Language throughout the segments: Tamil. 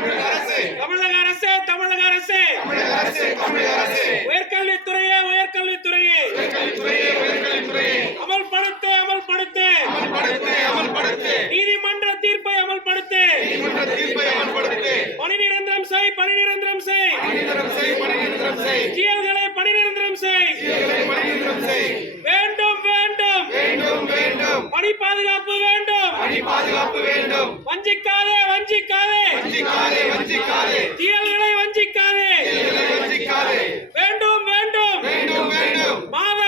தமிழக அரசே தமிழக அரசே உயர்கல்வித்துறையே அமல்படுத்து நீதிமன்ற தீர்ப்பை அமல்படுத்து பணி நிரந்தரம் செய் ஜிஎல்களை பணி நிரந்தரம் செய் வேண்டும் பணி பாதுகாப்பு வேண்டும் வஞ்சிக்காதே ஜிஎல்களை வஞ்சிக்காதே வேண்டும் மாத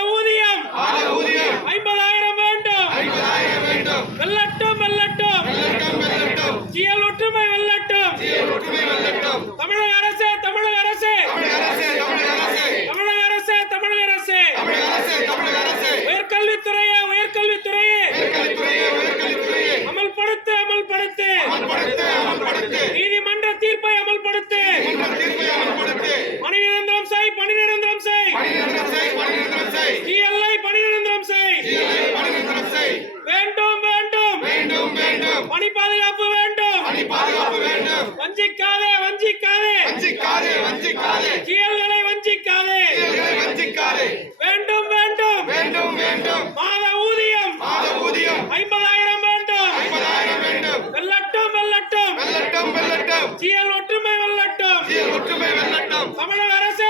ஊதியம் 50,000 வேண்டும் வெல்லட்டும் ஜிஎல் ஒற்றுமை வெல்லட்டும் தமிழக அரசே உயர்கல்வித்துறையே அமல்படுத்து நீதிமன்ற தீர்ப்பை அமல்படுத்து பணி நிரந்தரம் செய் ஜிஎல்ஐ பணி நிரந்தரம் செய் வேண்டும் பணி பாதுகாப்பு வேண்டும் வஞ்சிக்காதே ஜிஎல்களை வஞ்சிக்காதே வேண்டும் மாத ஊதியம் 50,000 வேண்டும் வெல்லட்டும் ஜிஎல் ஒற்றுமை வெல்லட்டும் தமிழக அரசே